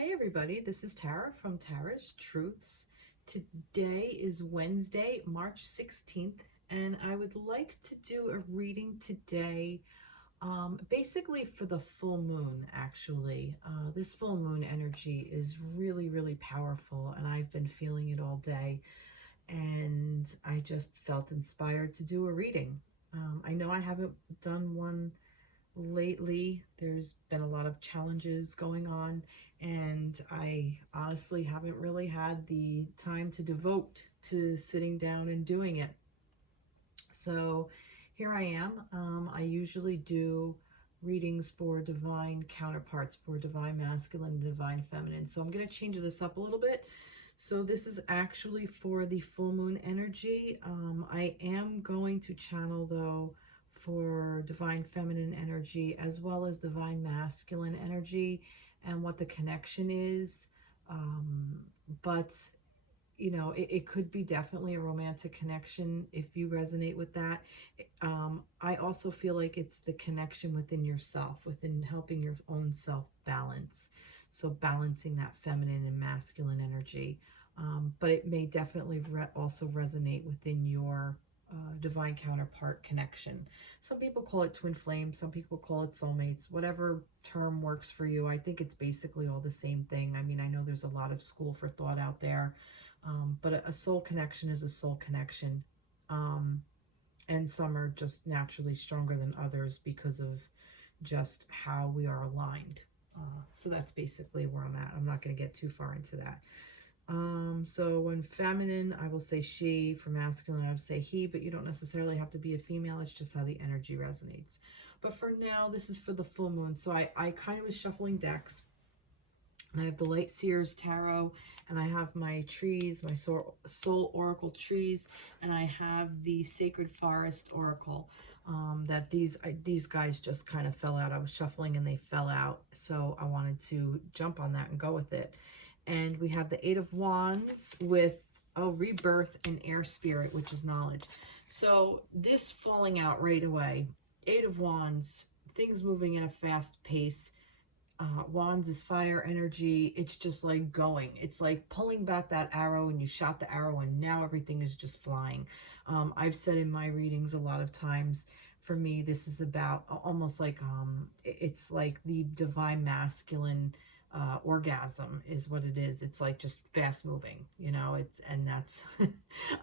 Hey everybody, this is Tara from Tara's Truths. Today is Wednesday, March 16th, and I would like to do a reading today, basically for the full moon, actually. This full moon energy is really, really powerful, and I've been feeling it all day, and I just felt inspired to do a reading. I know I haven't done one lately. There's been a lot of challenges going on, and I honestly haven't really had the time to devote to sitting down and doing it. So here I am. I usually do readings for divine counterparts, for divine masculine and divine feminine. So I'm going to change this up a little bit. So this is actually for the full moon energy. I am going to channel, though, for divine feminine energy as well as divine masculine energy and what the connection is. But it could be definitely a romantic connection if you resonate with that. I also feel like it's the connection within yourself, within helping your own self balance. So balancing that feminine and masculine energy. But it may definitely also resonate within your divine counterpart connection. Some people call it twin flame, some people call it soulmates, whatever term works for you. I think it's basically all the same thing. I mean, I know there's a lot of school for thought out there, but a soul connection is a soul connection. And some are just naturally stronger than others because of just how we are aligned. So that's basically where I'm at. I'm not going to get too far into that. So when feminine, I will say she. For masculine, I would say he, but you don't necessarily have to be a female. It's just how the energy resonates. But for now, this is for the full moon. So I kind of was shuffling decks. And I have the Light Seers Tarot, and I have my trees, my soul oracle trees, and I have the Sacred Forest Oracle. That these guys just kind of fell out. I was shuffling and they fell out, so I wanted to jump on that and go with it. And we have the Eight of Wands with rebirth and air spirit, which is knowledge. So this falling out right away, Eight of Wands, things moving at a fast pace. Wands is fire energy. It's just like going. It's like pulling back that arrow, and you shot the arrow and now everything is just flying. I've said in my readings a lot of times, for me, this is about almost like it's like the divine masculine orgasm is what it is. It's like just fast moving, and that's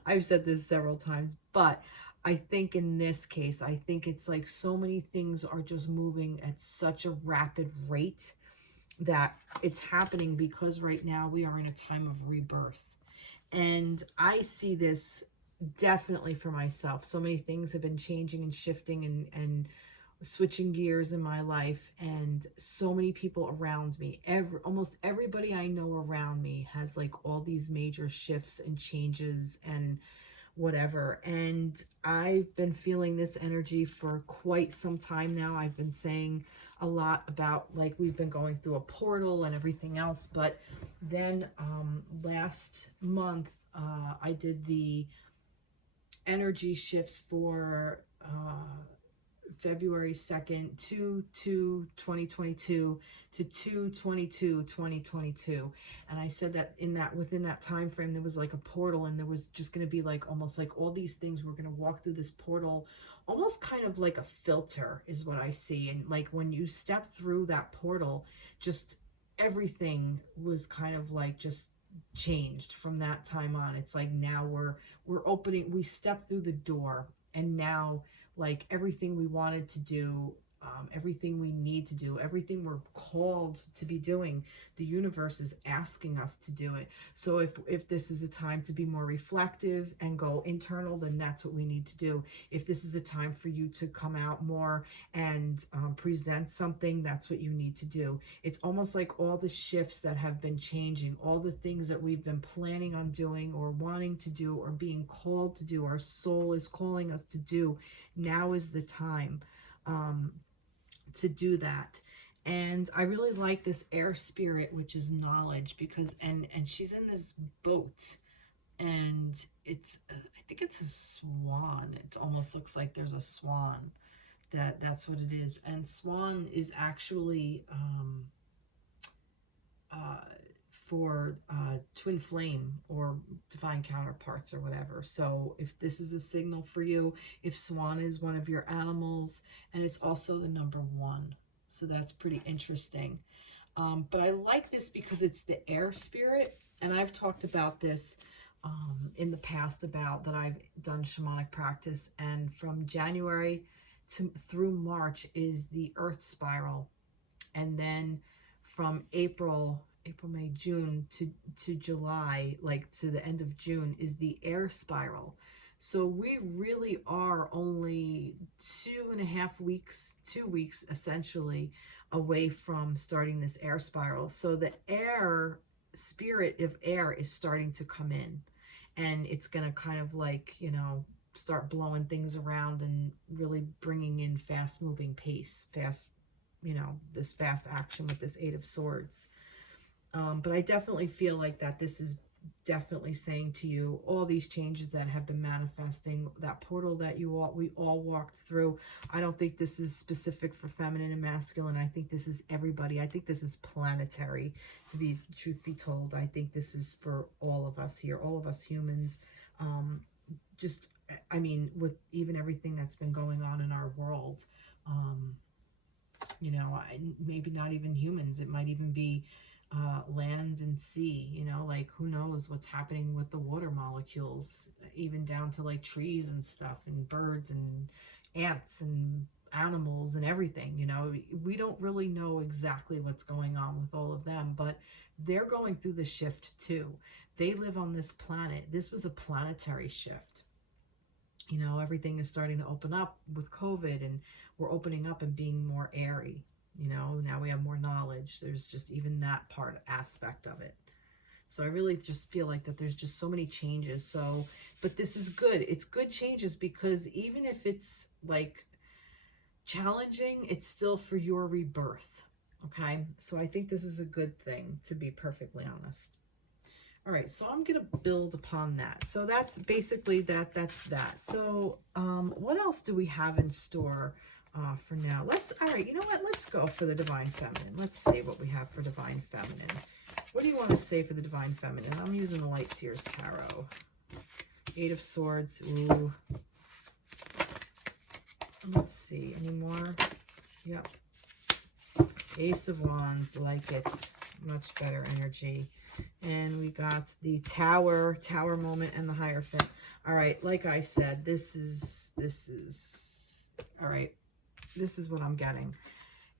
I've said this several times, but I think in this case, I think it's like so many things are just moving at such a rapid rate that it's happening because right now we are in a time of rebirth. And I see this definitely for myself. So many things have been changing and shifting and switching gears in my life, and so many people around me, almost everybody I know around me has like all these major shifts and changes and whatever. And I've been feeling this energy for quite some time now. I've been saying a lot about like we've been going through a portal and everything else. But then last month I did the energy shifts for February 2nd, 2/2/2022 to 2/22/2022. And I said that within that time frame there was like a portal, and there was just going to be like almost like all these things were going to walk through this portal, almost kind of like a filter is what I see. And like when you step through that portal, just everything was kind of like just changed from that time on. It's like now we're opening, we stepped through the door, and now like everything we wanted to do, everything we need to do, everything we're called to be doing, the universe is asking us to do it. So if this is a time to be more reflective and go internal, then that's what we need to do. If this is a time for you to come out more and present something, that's what you need to do. It's almost like all the shifts that have been changing, all the things that we've been planning on doing or wanting to do or being called to do, our soul is calling us to do. Now is the time to do that. And I really like this air spirit, which is knowledge, because and she's in this boat, and it's I think it's a swan. It almost looks like there's a swan. That's what it is. And swan is actually for twin flame or divine counterparts or whatever. So if this is a signal for you, if swan is one of your animals, and it's also the number 1. So that's pretty interesting. But I like this because it's the air spirit, and I've talked about this in the past about that I've done shamanic practice, and from January through March is the earth spiral, and then from April, May, June to July, like to the end of June, is the air spiral. So we really are only 2.5 weeks, 2 weeks essentially, away from starting this air spiral. So the air spirit of air is starting to come in, and it's going to kind of like, start blowing things around and really bringing in fast moving pace, this fast action with this 8 of Swords. But I definitely feel like that this is definitely saying to you all these changes that have been manifesting, that portal that we all walked through. I don't think this is specific for feminine and masculine. I think this is everybody. I think this is planetary, to be truth be told. I think this is for all of us here, all of us humans. Just, I mean, with even everything that's been going on in our world, maybe not even humans. It might even be land and sea, like who knows what's happening with the water molecules, even down to like trees and stuff, and birds and ants and animals and everything. We don't really know exactly what's going on with all of them, but they're going through the shift too. They live on this planet. This was a planetary shift. Everything is starting to open up with COVID, and we're opening up and being more airy. Now we have more knowledge. There's just even that aspect of it. So I really just feel like that there's just so many changes. So, but this is good. It's good changes, because even if it's like challenging, it's still for your rebirth. Okay. So I think this is a good thing, to be perfectly honest. All right, so I'm going to build upon that. So that's basically that. That's that. So what else do we have in store for now? All right, you know what? Let's go for the Divine Feminine. Let's see what we have for Divine Feminine. What do you want to say for the Divine Feminine? I'm using the Light Seers Tarot. 8 of Swords. Ooh. Let's see. Any more? Yep. Ace of Wands. Like it's much better energy. And we got the tower moment, and the Hierophant. All right, like I said, this is all right. This is what I'm getting.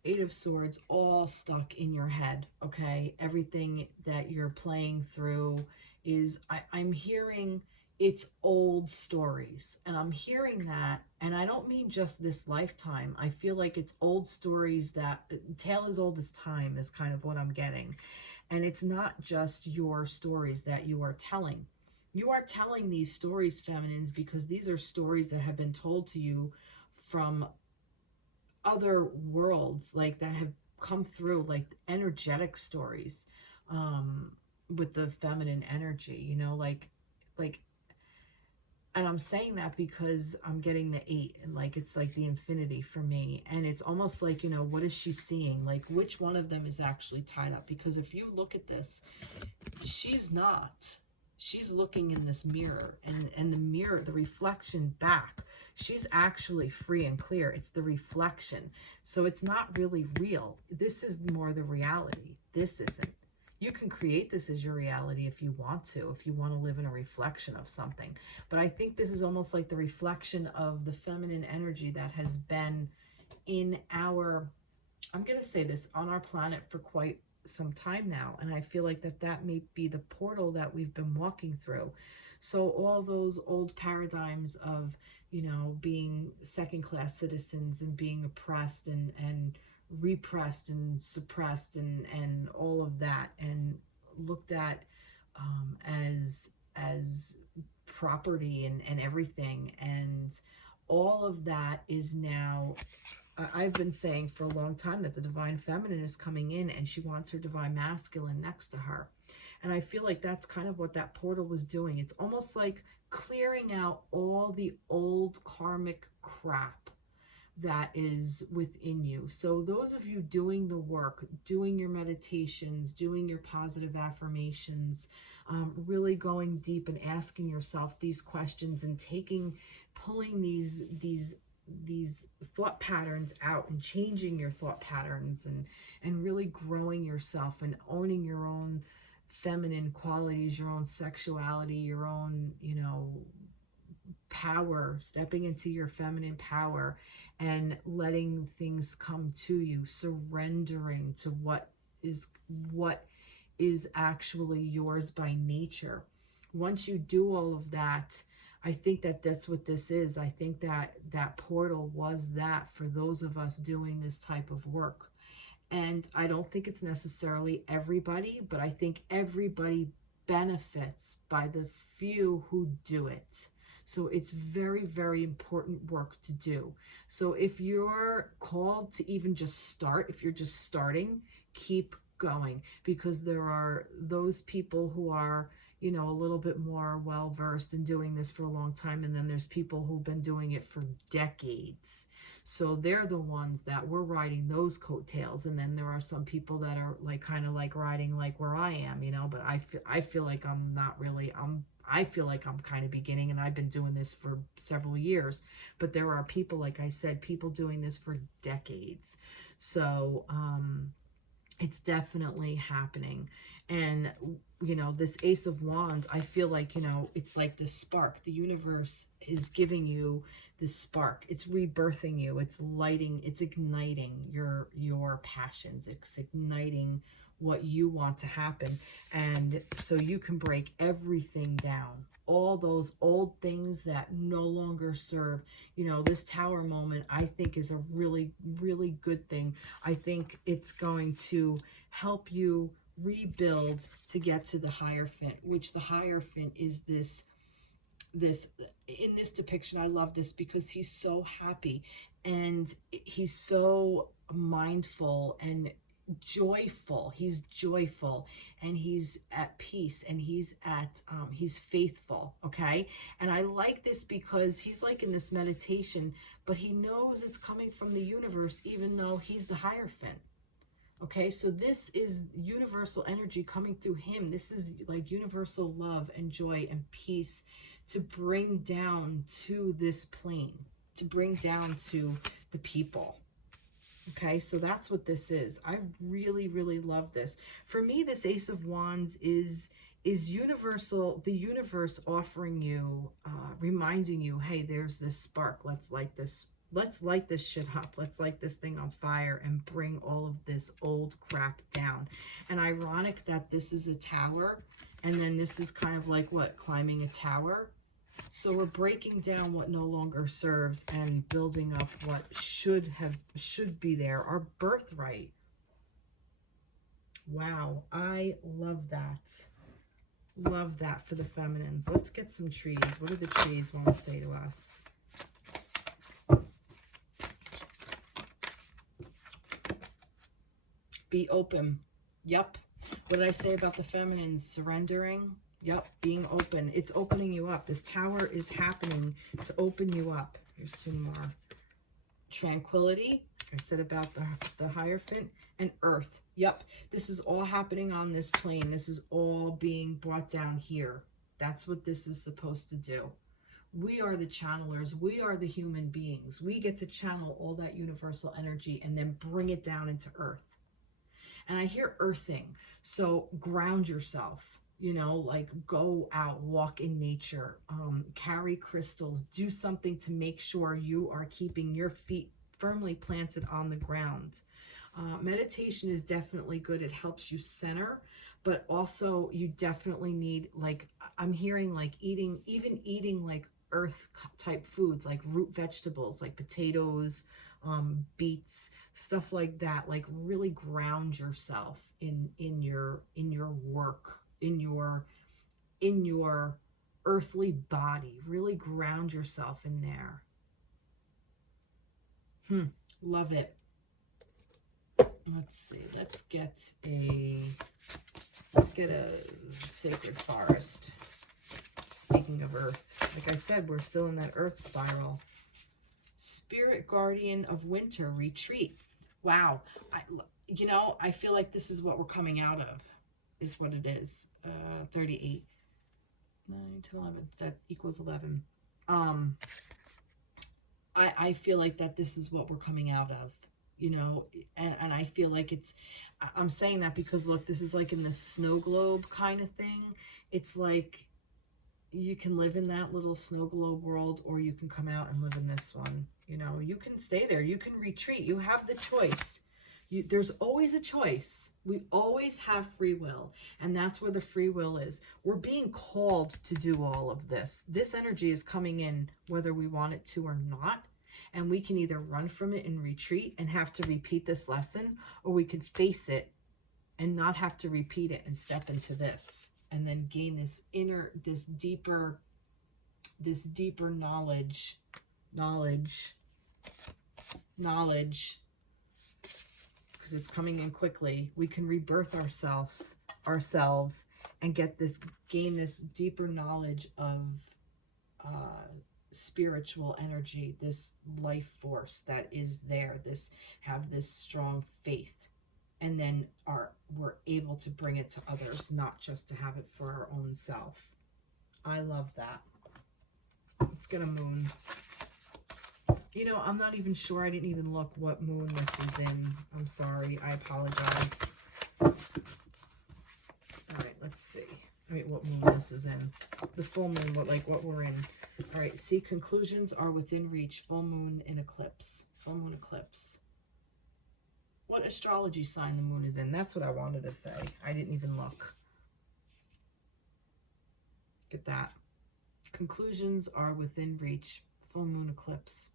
8 of Swords, all stuck in your head. Okay, everything that you're playing through is I'm hearing it's old stories, and I'm hearing that, and I don't mean just this lifetime. I feel like it's old stories that tale as old as time is kind of what I'm getting. And it's not just your stories that you are telling. You are telling these stories, feminines, because these are stories that have been told to you from other worlds, like that have come through, like energetic stories, with the feminine energy, like, and I'm saying that because I'm getting the 8, and like it's like the infinity for me. And it's almost like, what is she seeing? Like, which one of them is actually tied up? Because if you look at this, she's not. She's looking in this mirror, and the mirror, the reflection back, she's actually free and clear. It's the reflection. So it's not really real. This is more the reality. This isn't. You can create this as your reality if you want to live in a reflection of something. But I think this is almost like the reflection of the feminine energy that has been in our, I'm going to say this, on our planet for quite some time now. And I feel like that may be the portal that we've been walking through. So all those old paradigms of, being second-class citizens and being oppressed and repressed and suppressed and all of that, and looked at as property and everything, and all of that is now, I've been saying for a long time that the Divine Feminine is coming in, and she wants her Divine Masculine next to her. And I feel like that's kind of what that portal was doing. It's almost like clearing out all the old karmic crap that is within you. So those of you doing the work, doing your meditations, doing your positive affirmations, really going deep and asking yourself these questions and pulling these thought patterns out and changing your thought patterns, and really growing yourself and owning your own feminine qualities, your own sexuality, your own, power, stepping into your feminine power and letting things come to you, surrendering to what is actually yours by nature. Once you do all of that, I think that that's what this is. I think that that portal was that for those of us doing this type of work. And I don't think it's necessarily everybody, but I think everybody benefits by the few who do it. So it's very, very important work to do. So if you're called to even just start, if you're just starting, keep going, because there are those people who are, a little bit more well versed in doing this for a long time, and then there's people who've been doing it for decades. So they're the ones that we're riding those coattails, and then there are some people that are like kind of like riding like where I am, but I feel like I'm not really, I feel like I'm kind of beginning, and I've been doing this for several years, but there are people, like I said, people doing this for decades. So it's definitely happening. And this Ace of Wands, I feel like, it's like this spark. The universe is giving you this spark. It's rebirthing you. It's lighting, it's igniting your passions. It's igniting what you want to happen. And so you can break everything down, all those old things that no longer serve. This tower moment, I think, is a really, really good thing. I think it's going to help you rebuild to get to the Hierophant, which the Hierophant is this in this depiction. I love this because he's so happy, and he's so mindful and joyful. He's joyful, and he's at peace, and he's faithful. Okay. And I like this because he's like in this meditation, but he knows it's coming from the universe, even though he's the Hierophant. Okay, so this is universal energy coming through him. This is like universal love and joy and peace to bring down to this plane, to bring down to the people. Okay, so that's what this is. I really, really love this. For me, this Ace of Wands is universal, the universe offering you, reminding you, hey, there's this spark. Let's light this shit up. Let's light this thing on fire and bring all of this old crap down. And ironic that this is a tower, and then this is kind of like what, climbing a tower. So we're breaking down what no longer serves and building up what should be there, our birthright. Wow, I love that. Love that for the feminines. Let's get some trees. What do the trees want to say to us? Be open. Yep. What did I say about the feminines? Surrendering. Yep. Being open. It's opening you up. This tower is happening to open you up. Here's two more. Tranquility. Like I said about the Hierophant. And earth. Yep. This is all happening on this plane. This is all being brought down here. That's what this is supposed to do. We are the channelers. We are the human beings. We get to channel all that universal energy and then bring it down into earth. And I hear earthing. So ground yourself, like go out, walk in nature, carry crystals, do something to make sure you are keeping your feet firmly planted on the ground. Meditation is definitely good. It helps you center, but also you definitely need, like, I'm hearing like eating like earth type foods, like root vegetables, like potatoes, beets, stuff like that. Like really ground yourself in your work, in your earthly body. Really ground yourself in there. Love it. Let's see. Let's get a sacred forest. Speaking of earth, like I said, we're still in that earth spiral. Spirit guardian of winter, retreat. Wow. I feel like this is what we're coming out of, is what it is. 38. 9 to 11. That equals 11. I feel like that this is what we're coming out of, and I feel like I'm saying that because look, this is like in the snow globe kind of thing. It's like you can live in that little snow globe world, or you can come out and live in this one. You can stay there, you can retreat, you have the choice. There's always a choice. We always have free will, and that's where the free will is. We're being called to do all of this. This energy is coming in whether we want it to or not, and we can either run from it and retreat and have to repeat this lesson, or we can face it and not have to repeat it and step into this and then gain this deeper knowledge, because it's coming in quickly. We can rebirth ourselves and gain this deeper knowledge of spiritual energy, this life force that is there, have this strong faith, and then we're able to bring it to others, not just to have it for our own self. I love that. Let's get a moon. I'm not even sure. I didn't even look what moon this is in. I'm sorry. I apologize. All right, let's see. What moon this is in. The full moon, what we're in. All right, see, conclusions are within reach. Full moon in eclipse. Full moon eclipse. What astrology sign the moon is in? That's what I wanted to say. I didn't even look. Get that. Conclusions are within reach. Full moon eclipse.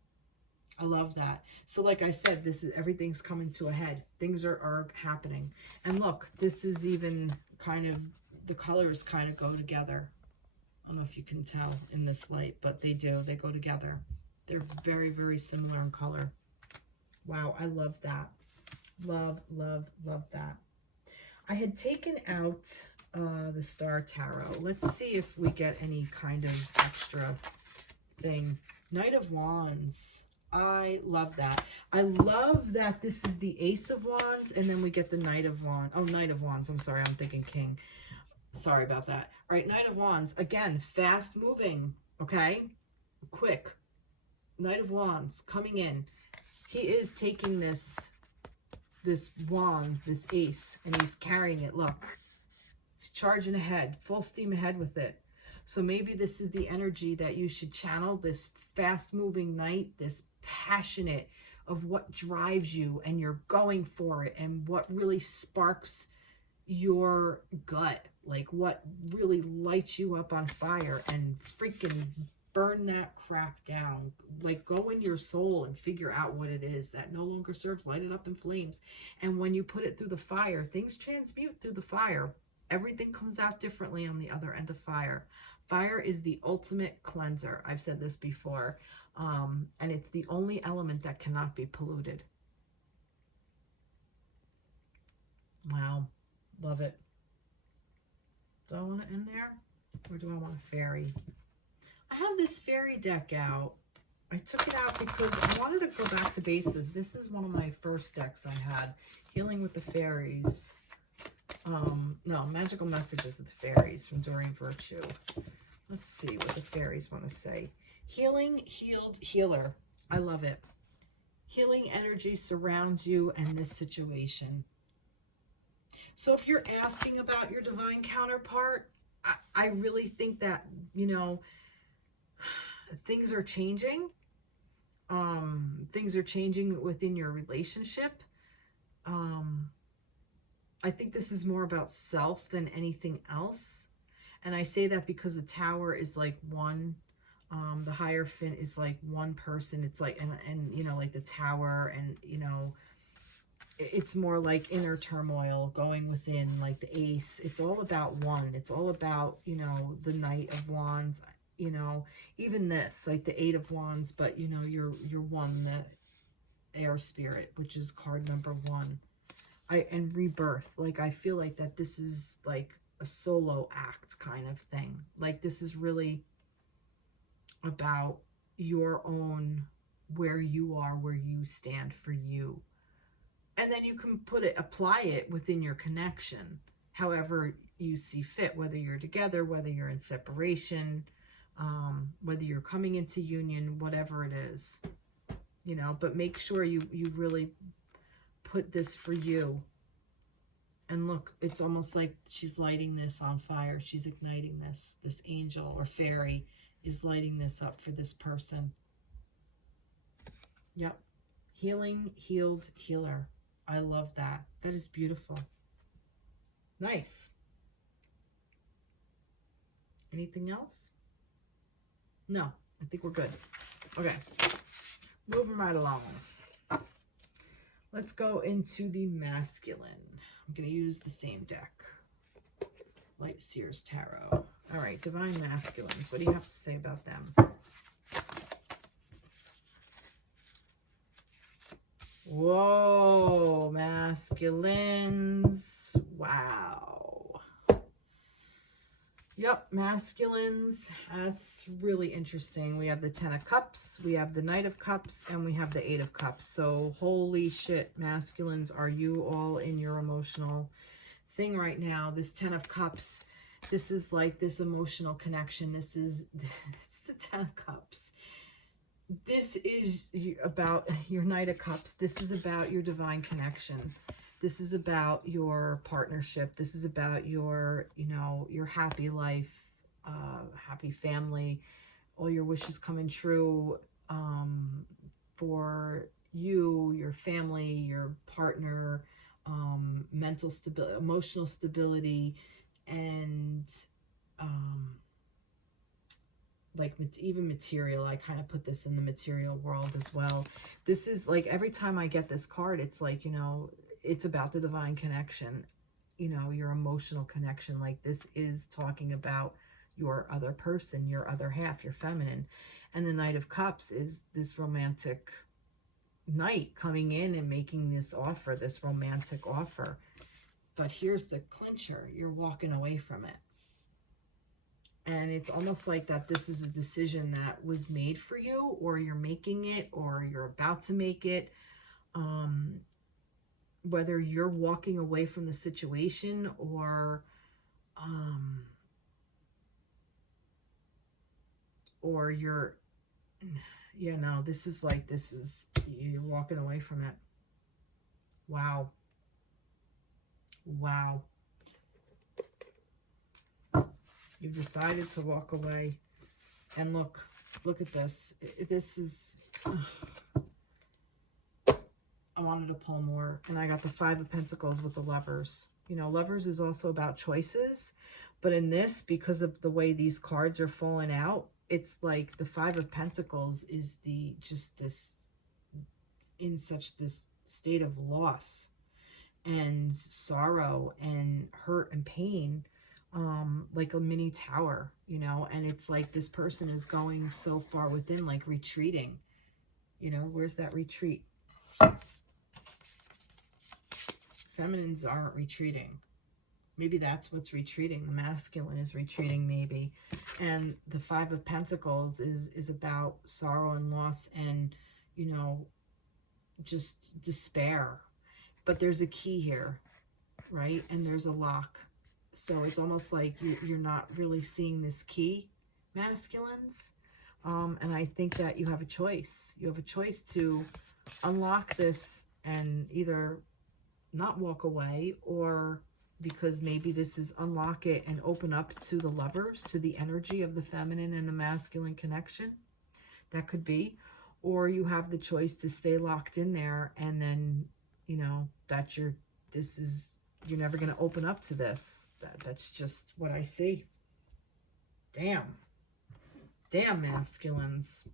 I love that. So like I said, everything's coming to a head. Things are happening. And look, this is even kind of, the colors kind of go together. I don't know if you can tell in this light, but they do. They go together. They're very, very similar in color. Wow, I love that. Love, love, love that. I had taken out the Star Tarot. Let's see if we get any kind of extra thing. Knight of Wands. I love that. I love that this is the Ace of Wands, and then we get the Knight of Wands. Oh, Knight of Wands. I'm sorry. I'm thinking King. Sorry about that. All right, Knight of Wands. Again, fast moving. Okay? Quick. Knight of Wands coming in. He is taking this wand, this ace, and he's carrying it. Look. He's charging ahead. Full steam ahead with it. So maybe this is the energy that you should channel, this fast-moving knight, this passionate of what drives you, and you're going for it, and what really sparks your gut, like what really lights you up on fire, and freaking burn that crap down. Like, go in your soul and figure out what it is that no longer serves. Light it up in flames. And when you put it through the fire, things transmute through the fire. Everything comes out differently on the other end of fire. Fire is the ultimate cleanser. I've said this before. And it's the only element that cannot be polluted. Wow. Love it. Do I want it in there? Or do I want a fairy? I have this fairy deck out. I took it out because I wanted to go back to bases. This is one of my first decks I had. Healing with the Fairies. No, Magical Messages of the Fairies from Doreen Virtue. Let's see what the fairies want to say. Healing, healed, healer. I love it. Healing energy surrounds you and this situation. So if you're asking about your divine counterpart, I really think that, things are changing. Things are changing within your relationship. I think this is more about self than anything else. And I say that because the Tower is like one. The Hierophant is like one person. It's like, and like the Tower, and, it's more like inner turmoil going within, like the Ace. It's all about one. It's all about, the Knight of Wands, even this, like the Eight of Wands, but, you're one, the air spirit, which is card number 1. And rebirth. Like, I feel like that this is like a solo act kind of thing. Like, this is really about your own where you are, where you stand for you. And then you can apply it within your connection, however you see fit, whether you're together, whether you're in separation, whether you're coming into union, whatever it is, you know, but make sure you really put this for you. And look, it's almost like she's lighting this on fire. She's igniting this. This angel or fairy is lighting this up for this person. Yep. Healing, healed, healer. I love that. That is beautiful. Nice. Anything else? No, I think we're good. Okay. Moving right along. Let's go into the masculine. I'm going to use the same deck. Light Seers Tarot. All right, Divine Masculines. What do you have to say about them? Whoa, masculines. Wow. Yep, masculines. That's really interesting. We have the 10 of Cups, we have the Knight of Cups, and we have the 8 of Cups. So, holy shit, masculines, are you all in your emotional thing right now? This 10 of Cups, this is like this emotional connection. This is, it's the 10 of Cups. This is about your Knight of Cups. This is about your divine connection. This is about your partnership. This is about your, you know, your happy life, happy family, all your wishes coming true for you, your family, your partner, mental stability, emotional stability, and like even material. I kind of put this in the material world as well. This is like every time I get this card, it's like, you know, it's about the divine connection, you know, your emotional connection. Like this is talking about your other person, your other half, your feminine. And the Knight of Cups is this romantic knight coming in and making this offer, this romantic offer. But here's the clincher. You're walking away from it. And it's almost like that this is a decision that was made for you, or you're making it, or you're about to make it. Whether you're walking away from the situation or you're, yeah, no, this is like, this is, you're walking away from it. Wow. Wow. You've decided to walk away. And look at this. This is, I wanted to pull more, and I got the 5 of Pentacles with the Lovers. You know, Lovers is also about choices, but in this, because of the way these cards are falling out, it's like the 5 of Pentacles is the, just this, in such this state of loss and sorrow and hurt and pain, like a mini tower, you know, and it's like this person is going so far within, like retreating, you know, where's that retreat? Feminines aren't retreating. Maybe that's what's retreating. The masculine is retreating, maybe. And the 5 of Pentacles is about sorrow and loss and, you know, just despair. But there's a key here, right? And there's a lock. So it's almost like you're not really seeing this key, masculines. And I think that you have a choice. You have a choice to unlock this and either not walk away, or because maybe this is unlock it and open up to the Lovers, to the energy of the feminine and the masculine connection. That could be. Or you have the choice to stay locked in there, and then, you know, that you're never going to open up to this. That's just what I see. Damn. Damn, masculines.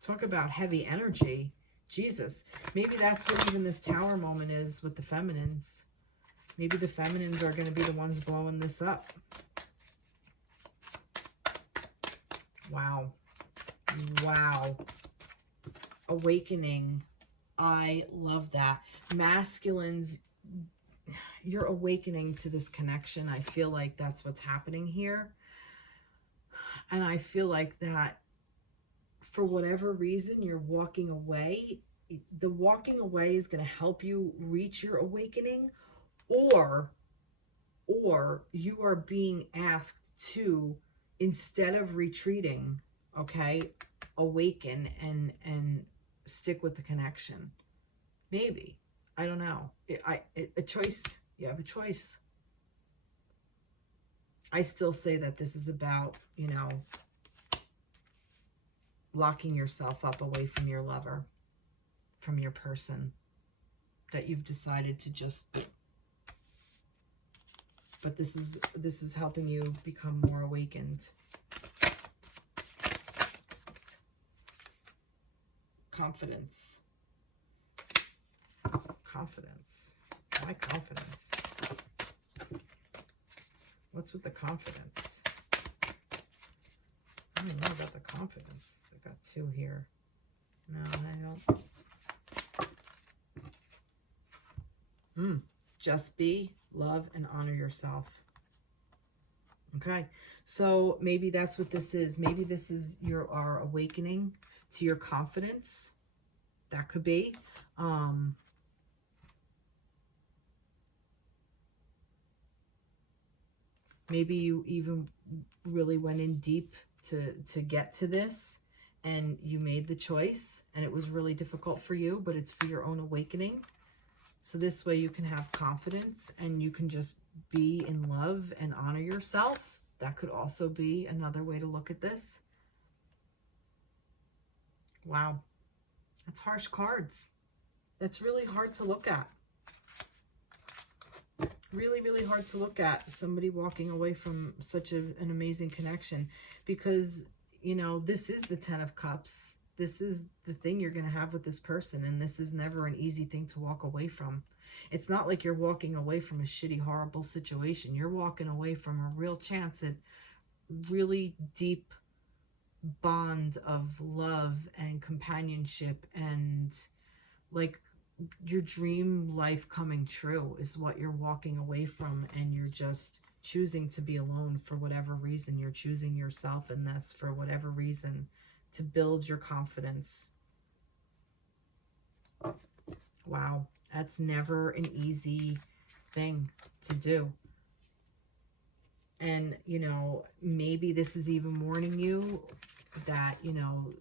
Talk about heavy energy. Jesus. Maybe that's what even this tower moment is with the feminines. Maybe the feminines are going to be the ones blowing this up. Wow. Wow. Awakening. I love that. Masculines, you're awakening to this connection. I feel like that's what's happening here. And I feel like that for whatever reason you're walking away, the walking away is going to help you reach your awakening, or you are being asked to, instead of retreating, okay, awaken and stick with the connection. Maybe. I don't know. A choice. You have a choice. I still say that this is about, you know, locking yourself up away from your lover, from your person that you've decided to just, but this is helping you become more awakened. Confidence. Confidence. Why confidence? What's with the confidence? I don't know about the confidence. I've got two here. No, I don't. Just be, love, and honor yourself. Okay, so maybe that's what this is. Maybe this is our awakening to your confidence. That could be. Maybe you even really went in deep to get to this, and you made the choice, and it was really difficult for you, but it's for your own awakening. So this way you can have confidence and you can just be in love and honor yourself. That could also be another way to look at this. Wow. That's harsh cards. That's really hard to look at. Really, really hard to look at. Somebody walking away from such an amazing connection, because, you know, this is the 10 of Cups. This is the thing you're going to have with this person, and this is never an easy thing to walk away from. It's not like you're walking away from a shitty, horrible situation. You're walking away from a real chance at really deep bond of love and companionship, and like your dream life coming true is what you're walking away from, and you're just choosing to be alone for whatever reason. You're choosing yourself in this for whatever reason, to build your confidence. Wow, that's never an easy thing to do. And, you know, maybe this is even warning you that, you know,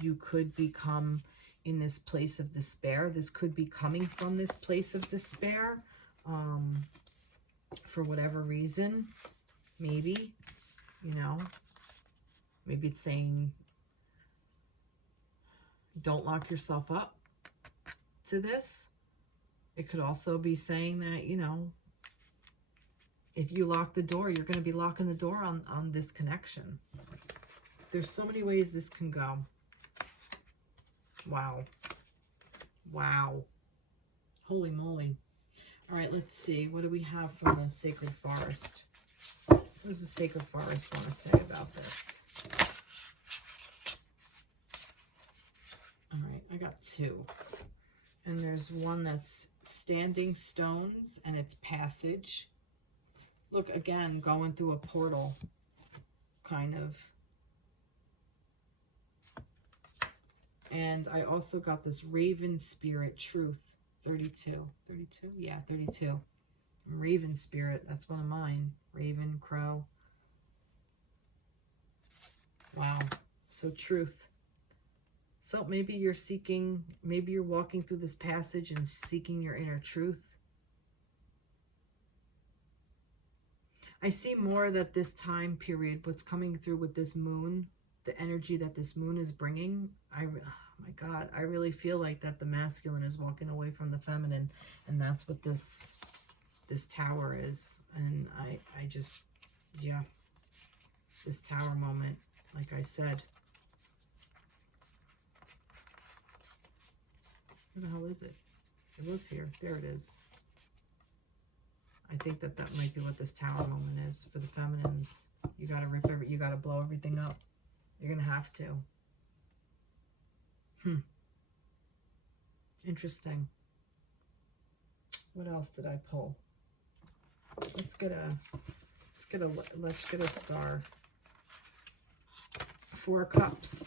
you could become in this place of despair. This could be coming from this place of despair, for whatever reason. Maybe, you know, maybe it's saying don't lock yourself up to this. It could also be saying that, you know, if you lock the door, you're going to be locking the door on this connection. There's so many ways this can go. Wow. Wow. Holy moly. All right, let's see. What do we have from the Sacred Forest? What does the Sacred Forest want to say about this? All right, I got two. And there's one that's standing stones, and it's passage. Look, again, going through a portal, kind of. And I also got this Raven Spirit Truth, 32. 32? Yeah, 32. Raven Spirit, that's one of mine. Raven, Crow. Wow. So truth. So maybe you're seeking, maybe you're walking through this passage and seeking your inner truth. I see more that this time period, what's coming through with this moon, the energy that this moon is bringing, oh my God, I really feel like that the masculine is walking away from the feminine, and that's what this tower is. And I just, yeah, this tower moment, like I said. Where the hell is it? It was here. There it is. I think that might be what this tower moment is for the feminines. You got to rip every, you got to blow everything up. You're going to have to. Interesting. What else did I pull? Let's get a star. 4 of Cups.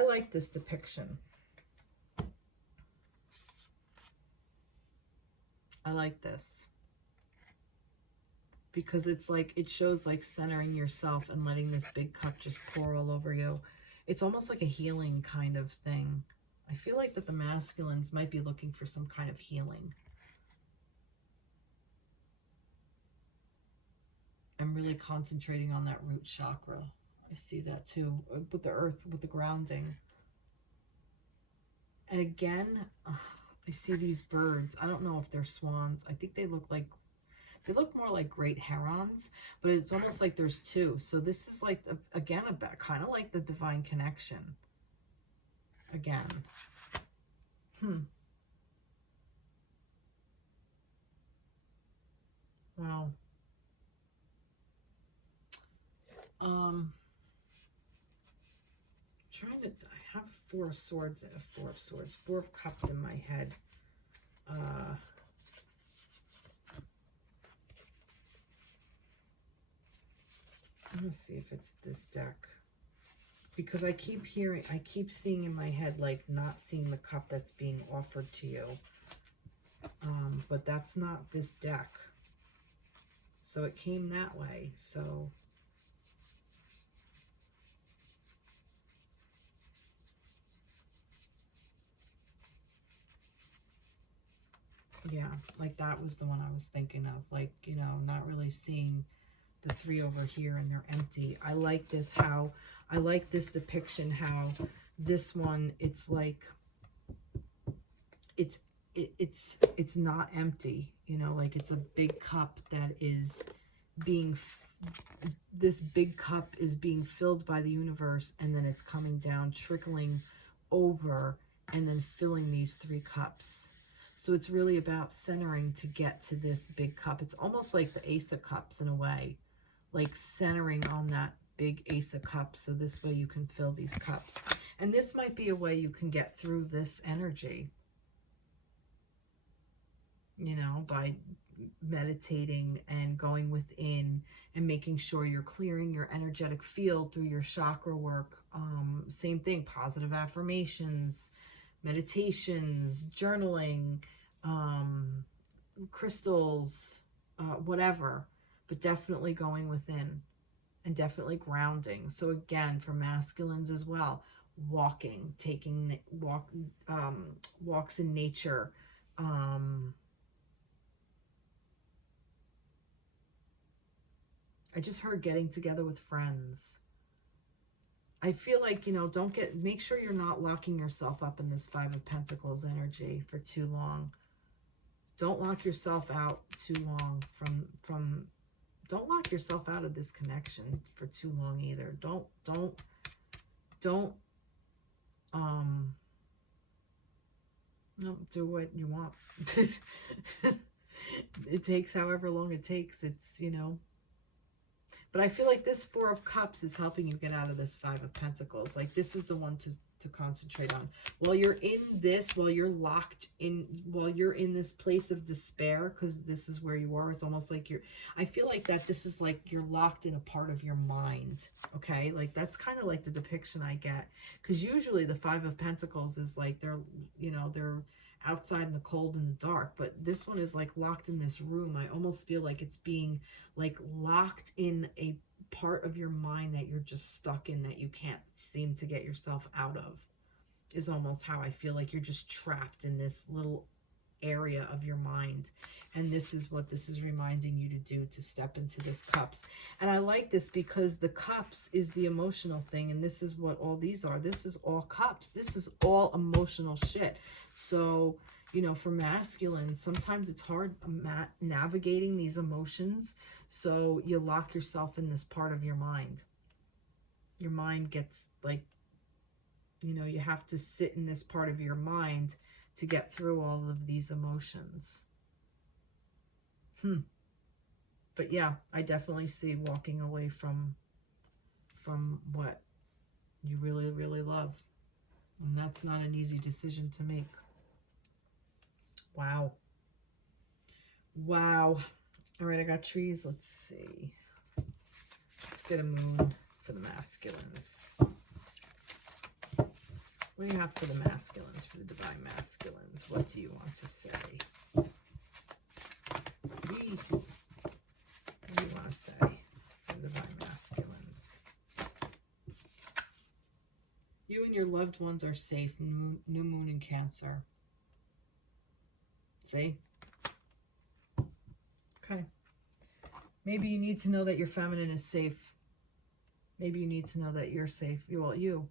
I like this depiction. I like this. Because it's like, it shows like centering yourself and letting this big cup just pour all over you. It's almost like a healing kind of thing. I feel like that the masculines might be looking for some kind of healing. I'm really concentrating on that root chakra. I see that too, with the earth, with the grounding. And again, I see these birds. I don't know if they're swans. I think they look more like great herons, but it's almost like there's two. So this is like, again, kind of like the divine connection. Again. Wow. Trying to, I have Four of Swords, Four of Cups in my head. I'm gonna see if it's this deck, because I keep seeing in my head, like, not seeing the cup that's being offered to you. But that's not this deck. So it came that way. So yeah, like that was the one I was thinking of. Like, you know, not really seeing the three over here and they're empty. I like this, how I like this depiction, how this one, it's like it's not empty, you know, like it's a big cup that is being this big cup is being filled by the universe, and then it's coming down, trickling over, and then filling these three cups. So it's really about centering to get to this big cup. It's almost like the Ace of Cups in a way, like centering on that big Ace of Cups, so this way you can fill these cups. And this might be a way you can get through this energy, you know, by meditating and going within and making sure you're clearing your energetic field through your chakra work. Same thing, positive affirmations, meditations, journaling, crystals, whatever, but definitely going within and definitely grounding. So again, for masculines as well, walking, taking walks in nature, I just heard getting together with friends. I feel like, you know, make sure you're not locking yourself up in this Five of Pentacles energy for too long. Don't lock yourself out too long don't lock yourself out of this connection for too long either. Don't no, do what you want. It takes however long it takes. It's, you know, but I feel like this Four of Cups is helping you get out of this Five of Pentacles. Like, this is the one to concentrate on. While you're in this, while you're locked in, while you're in this place of despair, because this is where you are, it's almost like I feel like that this is like you're locked in a part of your mind, okay? Like, that's kind of like the depiction I get. Because usually the Five of Pentacles is like they're, you know, they're outside in the cold and the dark, but this one is like locked in this room. I almost feel like it's being like locked in a part of your mind that you're just stuck in, that you can't seem to get yourself out of, is almost how I feel. Like you're just trapped in this little area of your mind, and this is what this is reminding you to do, to step into this cups. And I like this because the cups is the emotional thing, and this is what all these are. This is all cups. This is all emotional shit. So, you know, for masculines, sometimes it's hard navigating these emotions, so you lock yourself in this part of your mind. Your mind gets like, you know, you have to sit in this part of your mind to get through all of these emotions. But yeah, I definitely see walking away from what you really, really love. And that's not an easy decision to make. Wow. Wow. All right, I got trees. Let's see. Let's get a moon for the masculines. What do you have for the masculines, for the divine masculines? What do you want to say? What do you want to say for the divine masculines? You and your loved ones are safe. New moon in Cancer. See? Okay. Maybe you need to know that your feminine is safe. Maybe you need to know that you're safe. Well, you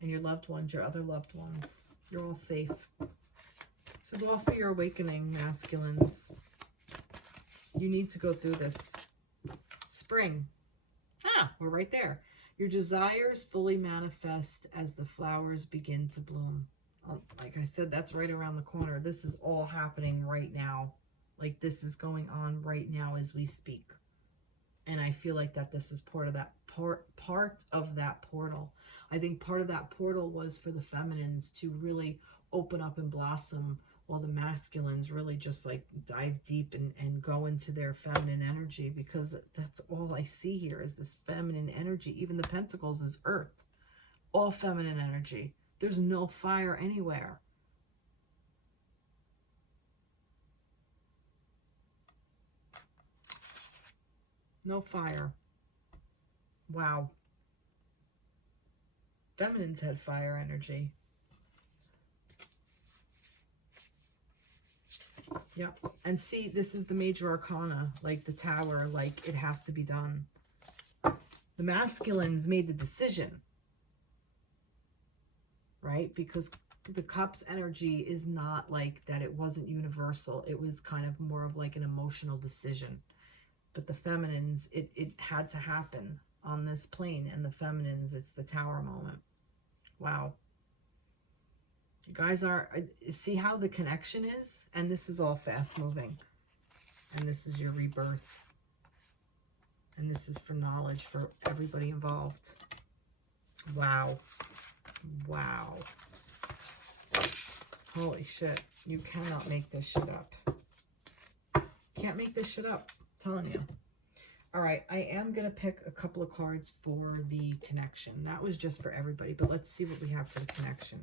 and your loved ones, your other loved ones, you're all safe. This is all for your awakening, masculines. You need to go through this. Spring. Ah, we're right there. Your desires fully manifest as the flowers begin to bloom. Like I said, that's right around the corner. This is all happening right now. Like this is going on right now as we speak. And I feel like that this is part of that part of that portal. I think part of that portal was for the feminines to really open up and blossom, while the masculines really just like dive deep and go into their feminine energy, because that's all I see here is this feminine energy. Even the pentacles is earth, all feminine energy. There's no fire anywhere. No fire. Wow. Feminines had fire energy. Yep. And see, this is the major arcana, like the tower, like it has to be done. The masculines made the decision, right? Because the cups energy is not like that. It wasn't universal. It was kind of more of like an emotional decision. But the feminines, it had to happen on this plane. And the feminines, it's the tower moment. Wow. You guys are, see how the connection is? And this is all fast moving. And this is your rebirth. And this is for knowledge for everybody involved. Wow. Wow. Holy shit. You cannot make this shit up. Can't make this shit up. I'm telling you. All right. I am going to pick a couple of cards for the connection. That was just for everybody. But let's see what we have for the connection.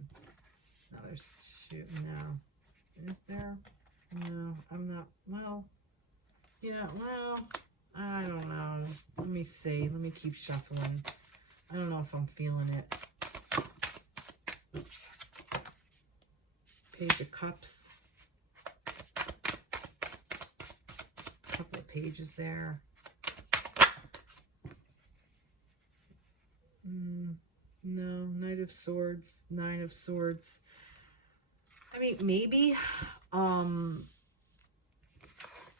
No, there's two. No. Is there? No, I'm not. Well, yeah, well, I don't know. Let me see. Let me keep shuffling. I don't know if I'm feeling it. Page of Cups. Couple of pages there. No, Knight of Swords, Nine of Swords. I mean, maybe, let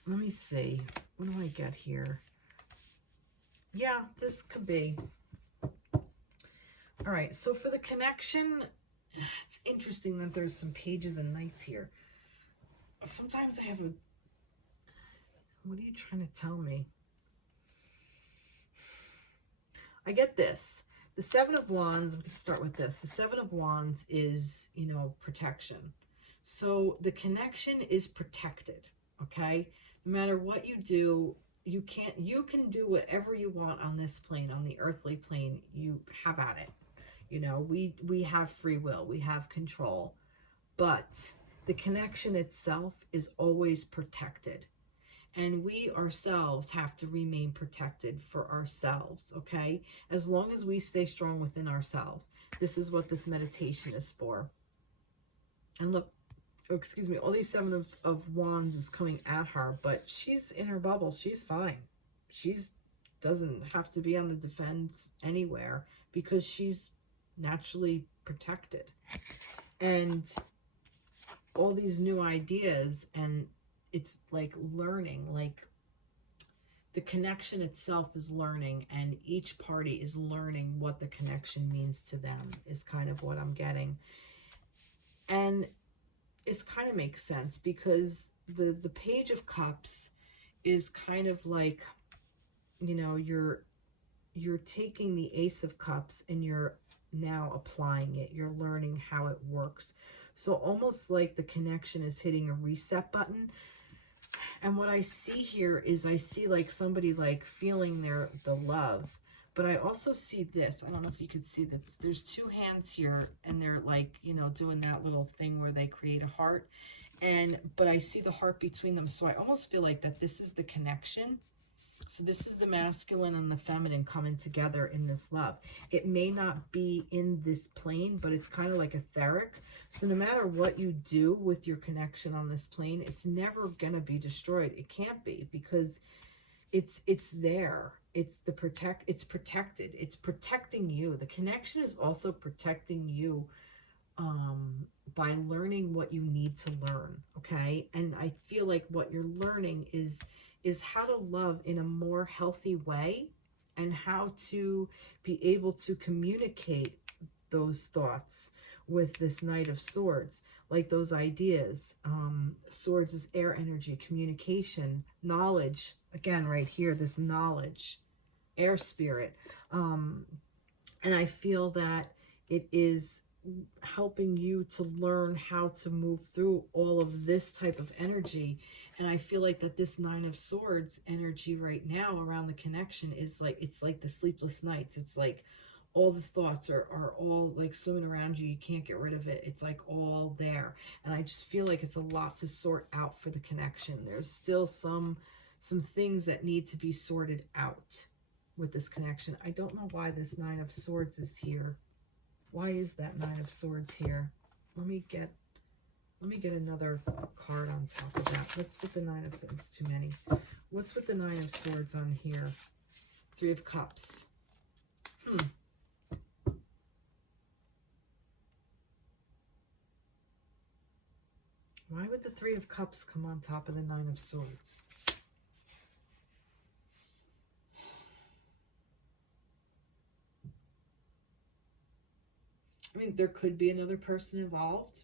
me see. What do I get here? Yeah, this could be. All right, so for the connection, it's interesting that there's some pages and knights here. Sometimes I have a... What are you trying to tell me? I get this. The Seven of Wands, we can start with this. The Seven of Wands is, you know, protection. So the connection is protected, okay? No matter what you do, you can do whatever you want on this plane, on the earthly plane. You have at it. You know, we have free will, we have control, but the connection itself is always protected. And we ourselves have to remain protected for ourselves, okay? As long as we stay strong within ourselves. This is what this meditation is for. And look, oh, excuse me, all these Seven of Wands is coming at her, but she's in her bubble. She's fine. She's doesn't have to be on the defense anywhere because she's naturally protected. And all these new ideas, and it's like learning, like the connection itself is learning, and each party is learning what the connection means to them, is kind of what I'm getting. And it kind of makes sense because the Page of Cups is kind of like, you know, you're taking the Ace of Cups and you're now applying it. You're learning how it works. So almost like the connection is hitting a reset button. And what I see here is I see like somebody like feeling the love, But I also see this. I don't know if you could see this. There's two hands here, and they're like, you know, doing that little thing where they create a heart. But I see the heart between them. So I almost feel like that this is the connection. So this is the masculine and the feminine coming together in this love. It may not be in this plane, but it's kind of like etheric. So no matter what you do with your connection on this plane, it's never going to be destroyed. It can't be, because it's there. It's protected. It's protecting you. The connection is also protecting you by learning what you need to learn, okay? And I feel like what you're learning is how to love in a more healthy way, and how to be able to communicate those thoughts with this Knight of Swords, like those ideas. Swords is air energy, communication, knowledge. Again, right here, this knowledge, air spirit. And I feel that it is helping you to learn how to move through all of this type of energy. And I feel like that this Nine of Swords energy right now around the connection is like, it's like the sleepless nights. It's like all the thoughts are all like swimming around you. You can't get rid of it. It's like all there. And I just feel like it's a lot to sort out for the connection. There's still some things that need to be sorted out with this connection. I don't know why this Nine of Swords is here. Why is that Nine of Swords here? Let me get another card on top of that. What's with the Nine of Swords? It's too many. What's with the Nine of Swords on here? Three of Cups. Why would the Three of Cups come on top of the Nine of Swords? I mean, there could be another person involved.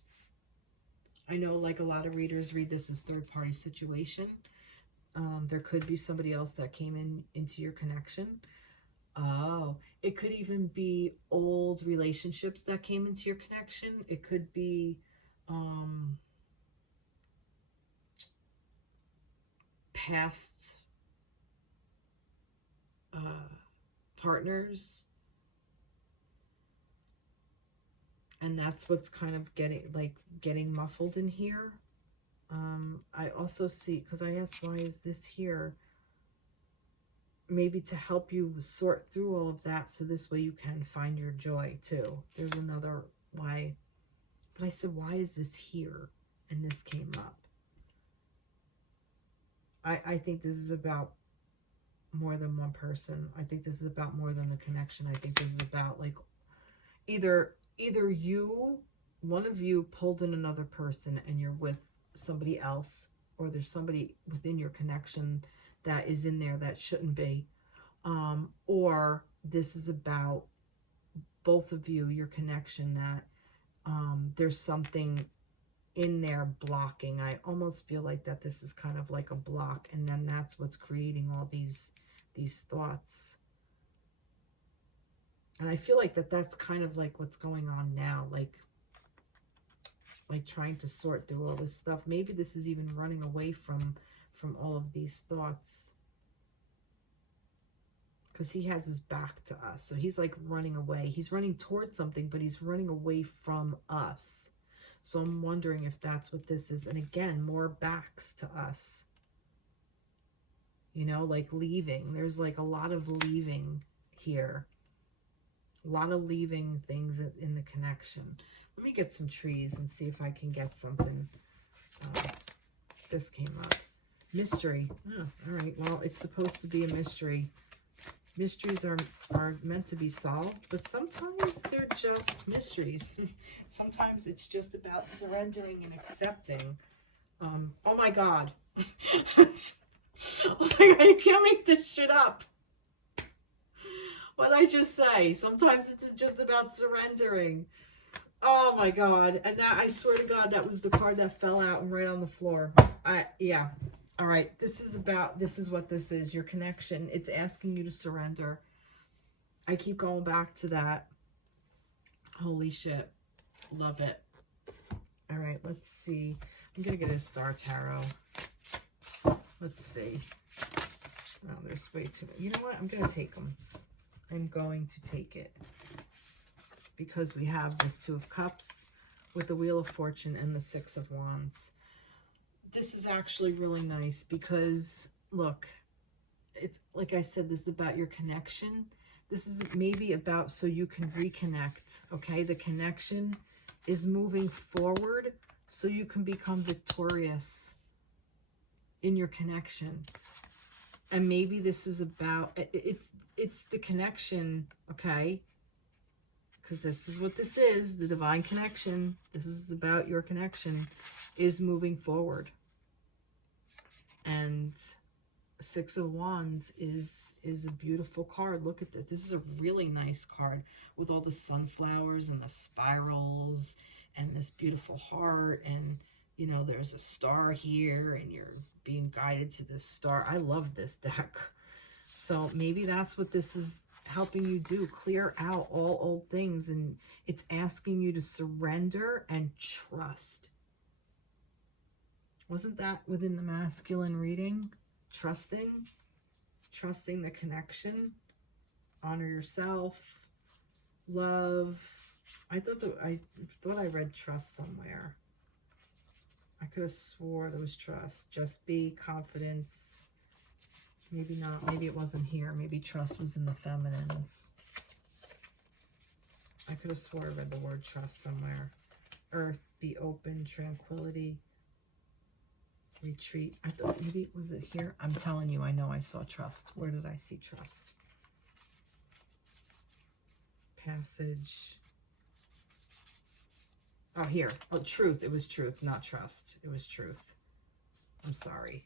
I know, like, a lot of readers read this as third-party situation. There could be somebody else that came into your connection. Oh, it could even be old relationships that came into your connection. It could be past partners. And that's what's kind of getting muffled in here. I also see, because I asked, why is this here? Maybe to help you sort through all of that, so this way you can find your joy too. There's another why. But I said, why is this here? And this came up. I think this is about more than one person. I think this is about more than the connection. I think this is about, like, either you, one of you pulled in another person and you're with somebody else, or there's somebody within your connection that is in there that shouldn't be, or this is about both of you, your connection, that there's something in there blocking. I almost feel like that this is kind of like a block, and then that's what's creating all these thoughts. And I feel like that's kind of like what's going on now, like trying to sort through all this stuff. Maybe this is even running away from all of these thoughts, because he has his back to us. So he's like running away. He's running towards something, but he's running away from us. So I'm wondering if that's what this is. And again, more backs to us. You know, like leaving. There's like a lot of leaving here. A lot of leaving things in the connection. Let me get some trees and see if I can get something. This came up. Mystery. Oh, all right. Well, it's supposed to be a mystery. Mysteries are meant to be solved, but sometimes they're just mysteries. Sometimes it's just about surrendering and accepting. Oh my God. Oh my God, you can't make this shit up. What did I just say? Sometimes it's just about surrendering. Oh my God. And that, I swear to God, that was the card that fell out and right on the floor. Yeah. All right. This is what this is. Your connection. It's asking you to surrender. I keep going back to that. Holy shit. Love it. All right. Let's see. I'm going to get a Star Tarot. Let's see. Oh, there's way too many. You know what? I'm going to take them. I'm going to take it because we have this Two of Cups with the Wheel of Fortune and the Six of Wands. This is actually really nice because, look, it's like I said, this is about your connection. This is maybe about so you can reconnect, okay? The connection is moving forward so you can become victorious in your connection. And maybe this is about, it's the connection, okay? Because this is what this is, the divine connection. This is about your connection is moving forward. And Six of Wands is a beautiful card. Look at this. This is a really nice card with all the sunflowers and the spirals and this beautiful heart. And, you know, there's a star here and you're being guided to this star. I love this deck. So maybe that's what this is helping you do. Clear out all old things. And it's asking you to surrender and trust. Wasn't that within the masculine reading? Trusting the connection, honor yourself, love. I thought I read trust somewhere. I could have swore there was trust. Just be, confidence. Maybe not. Maybe it wasn't here. Maybe trust was in the feminines. I could have swore I read the word trust somewhere. Earth, be open, tranquility. Retreat. I thought maybe, was it here? I'm telling you, I know I saw trust. Where did I see trust? Passage. Oh, here. Oh, truth. It was truth, not trust. It was truth. I'm sorry.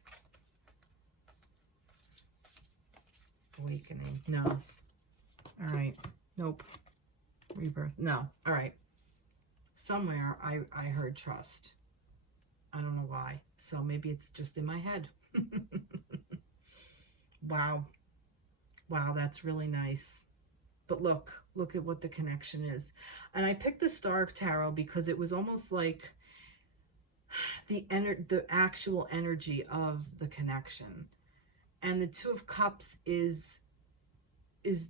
Awakening. No. All right. Nope. Rebirth. No. All right. Somewhere I heard trust. I don't know why. So maybe it's just in my head. Wow. Wow, that's really nice. But look at what the connection is. And I picked the Star Tarot because it was almost like the actual energy of the connection. And the Two of Cups isn't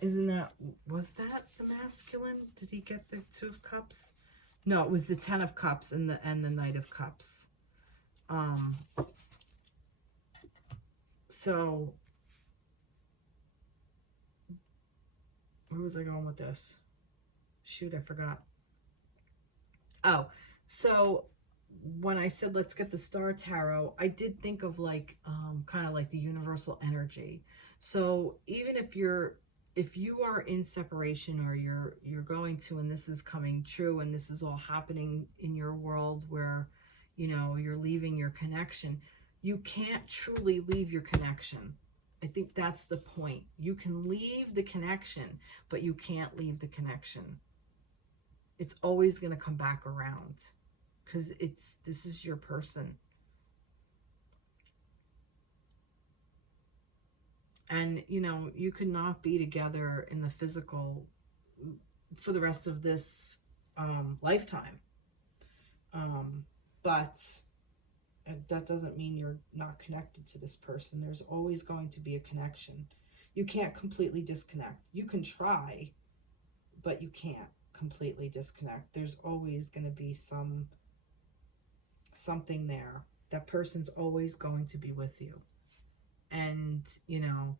that, was that the masculine? Did he get the Two of Cups? No, it was the Ten of Cups and the Knight of Cups. So where was I going with this? Shoot, I forgot. Oh, so when I said let's get the Star Tarot, I did think of like kind of like the universal energy. So even if you are in separation or you're going to, and this is coming true and this is all happening in your world where, you know, you're leaving your connection, you can't truly leave your connection. I think that's the point. You can leave the connection, but you can't leave the connection. It's always going to come back around because this is your person. And, you know, you could not be together in the physical for the rest of this lifetime. But that doesn't mean you're not connected to this person. There's always going to be a connection. You can't completely disconnect. You can try, but you can't completely disconnect. There's always going to be something there. That person's always going to be with you. And, you know,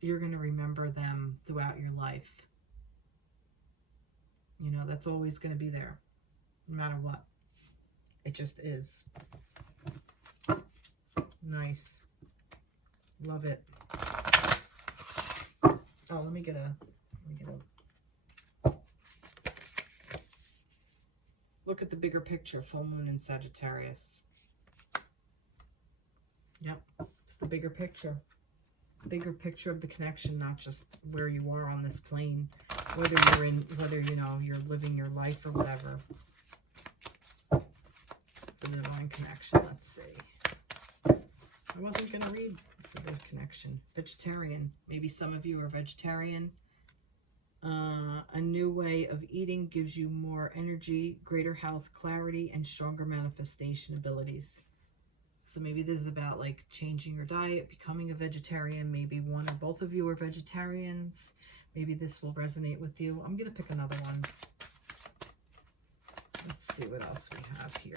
you're going to remember them throughout your life. You know, that's always going to be there, no matter what. It just is. Nice. Love it. Oh, let me get a look at the bigger picture. Full moon in Sagittarius. Yep, it's the bigger picture. Bigger picture of the connection, not just where you are on this plane, whether you know, you're living your life or whatever. The divine connection. Let's see. I wasn't going to read for the connection. Vegetarian. Maybe some of you are vegetarian. A new way of eating gives you more energy, greater health, clarity, and stronger manifestation abilities. So maybe this is about like changing your diet, becoming a vegetarian. Maybe one or both of you are vegetarians. Maybe this will resonate with you. I'm going to pick another one. Let's see what else we have here.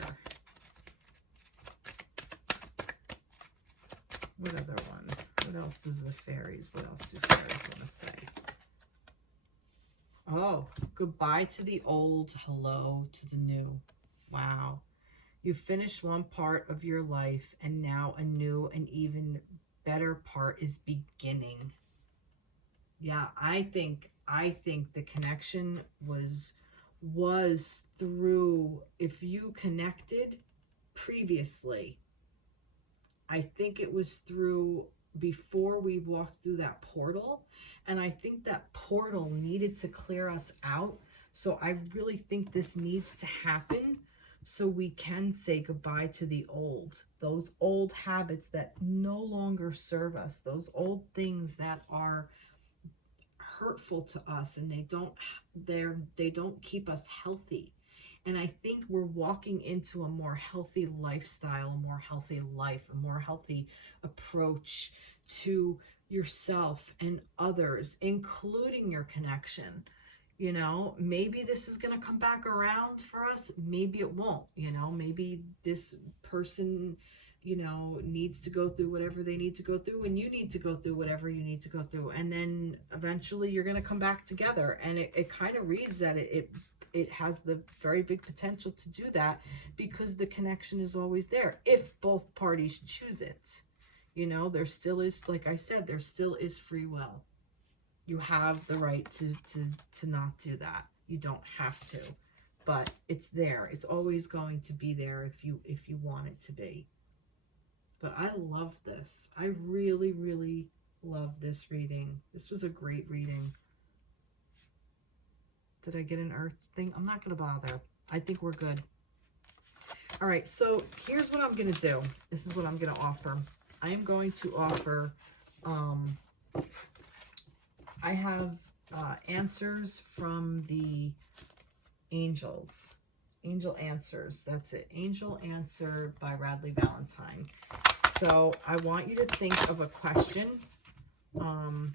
What other one? What else does the fairies, what else do fairies want to say? Oh, goodbye to the old, hello to the new. Wow. You finished one part of your life and now a new and even better part is beginning. Yeah, I think the connection was through, if you connected previously, I think it was through before we walked through that portal. And I think that portal needed to clear us out. So I really think this needs to happen so we can say goodbye to the old, those old habits that no longer serve us, those old things that are hurtful to us, and they don't keep us healthy. And I think we're walking into a more healthy lifestyle, a more healthy life, a more healthy approach to yourself and others, including your connection. You know, maybe this is going to come back around for us. Maybe it won't. You know, maybe this person, you know, needs to go through whatever they need to go through, and you need to go through whatever you need to go through, and then eventually you're going to come back together. And it kind of reads that it has the very big potential to do that, because the connection is always there if both parties choose it. You know, there still is, like I said, there still is free will. You have the right to not do that. You don't have to, but it's there. It's always going to be there if you want it to be. But I love this. I really, really love this reading. This was a great reading. Did I get an earth thing? I'm not going to bother. I think we're good. All right, so here's what I'm going to do. This is what I'm going to offer. I am going to offer, I have answers from the angels. Angel Answers. That's it. Angel Answer by Radley Valentine. So I want you to think of a question. And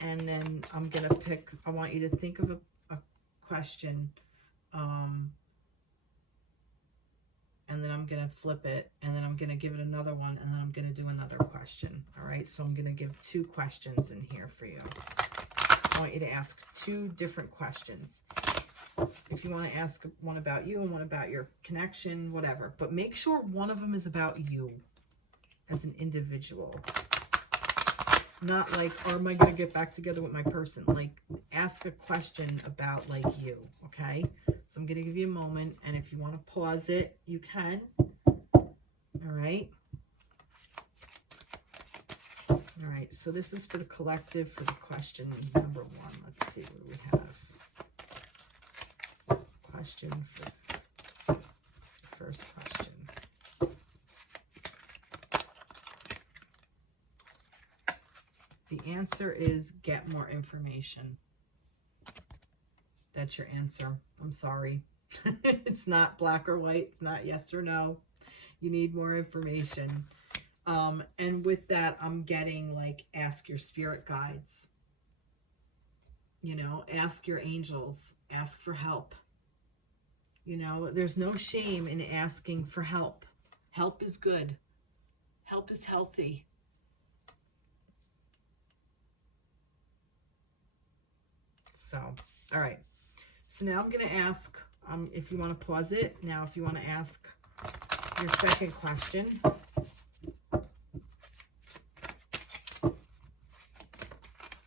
then I'm going to pick, I want you to think of a question. And then I'm going to flip it, and then I'm going to give it another one, and then I'm going to do another question. All right, so I'm going to give 2 questions in here for you. I want you to ask 2 different questions. If you want to ask one about you and one about your connection, whatever. But make sure one of them is about you as an individual. Not like, or am I going to get back together with my person? Like, ask a question about, like, you, okay? So I'm going to give you a moment, and if you want to pause it, you can. All right? All right, so this is for the collective for the question number 1. Let's see what we have. Question for the first question. The answer is get more information. That's your answer. I'm sorry. It's not black or white. It's not yes or no. You need more information. And with that, I'm getting like, ask your spirit guides. You know, ask your angels. Ask for help. You know, there's no shame in asking for help. Help is good. Help is healthy. So, all right. So now I'm going to ask, if you want to pause it, now if you want to ask your second question.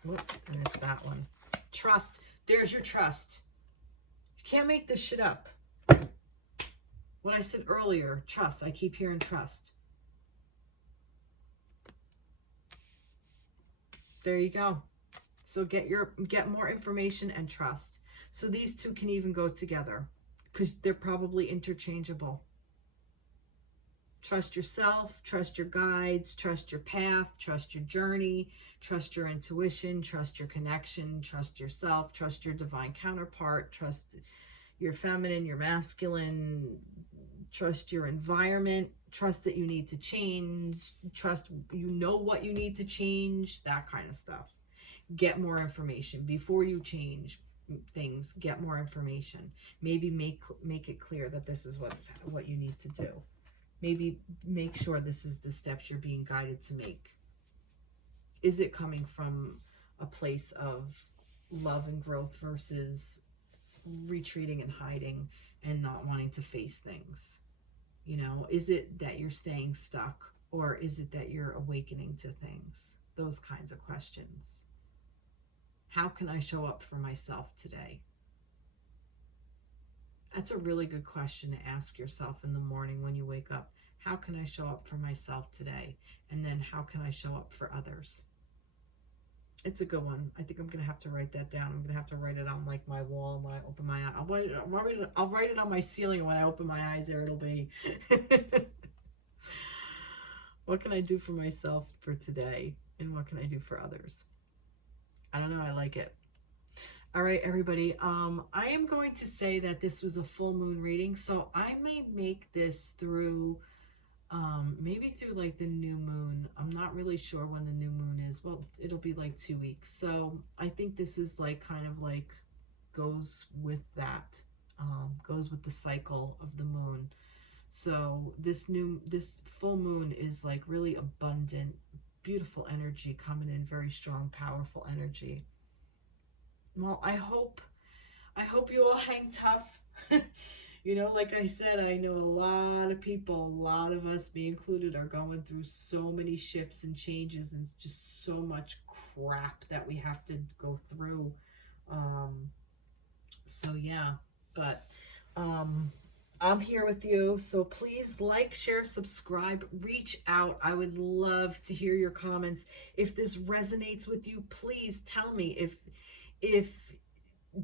Whoop, and it's that one. Trust. There's your trust. You can't make this shit up. What I said earlier, trust. I keep hearing trust. There you go. So get more information and trust. So these 2 can even go together because they're probably interchangeable. Trust yourself, trust your guides, trust your path, trust your journey, trust your intuition, trust your connection, trust yourself, trust your divine counterpart, trust your feminine, your masculine, trust your environment, trust that you need to change, trust you know what you need to change, that kind of stuff. Get more information before you change things. Get more information. Maybe make it clear that this is what you need to do. Maybe make sure this is the steps you're being guided to make. Is it coming from a place of love and growth versus retreating and hiding and not wanting to face things? You know, is it that you're staying stuck, or is it that you're awakening to things? Those kinds of questions. How can I show up for myself today? That's a really good question to ask yourself in the morning when you wake up. How can I show up for myself today? And then how can I show up for others? It's a good one. I think I'm going to have to write that down. I'm going to have to write it on like my wall when I open my eyes. I'll write it on my ceiling, and when I open my eyes, there it'll be. What can I do for myself for today? And what can I do for others? I don't know. I like it. All right, everybody. I am going to say that this was a full moon reading, so I may make this through, maybe through like the new moon. I'm not really sure when the new moon is. Well, it'll be like 2 weeks. So I think this is like kind of like goes with that, goes with the cycle of the moon. So this full moon is like really abundant, beautiful energy coming in, very strong, powerful energy. Well, I hope you all hang tough. You know, like I said, I know a lot of people, a lot of us, me included, are going through so many shifts and changes, and just so much crap that we have to go through. So yeah, but I'm here with you. So please like, share, subscribe, reach out. I would love to hear your comments. If this resonates with you, please tell me. If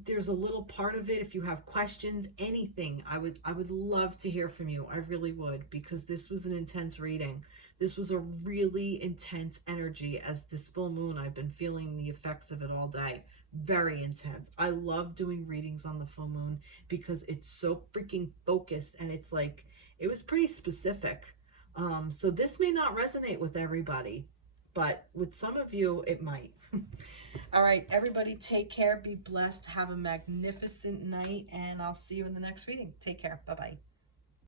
there's a little part of it, if you have questions, anything, I would love to hear from you. I really would, because this was an intense reading. This was a really intense energy. As this full moon, I've been feeling the effects of it all day. Very intense. I love doing readings on the full moon because it's so freaking focused, and it's like, it was pretty specific. So this may not resonate with everybody, but with some of you it might. All right, everybody, take care, be blessed, have a magnificent night, and I'll see you in the next reading. Take care. Bye-bye.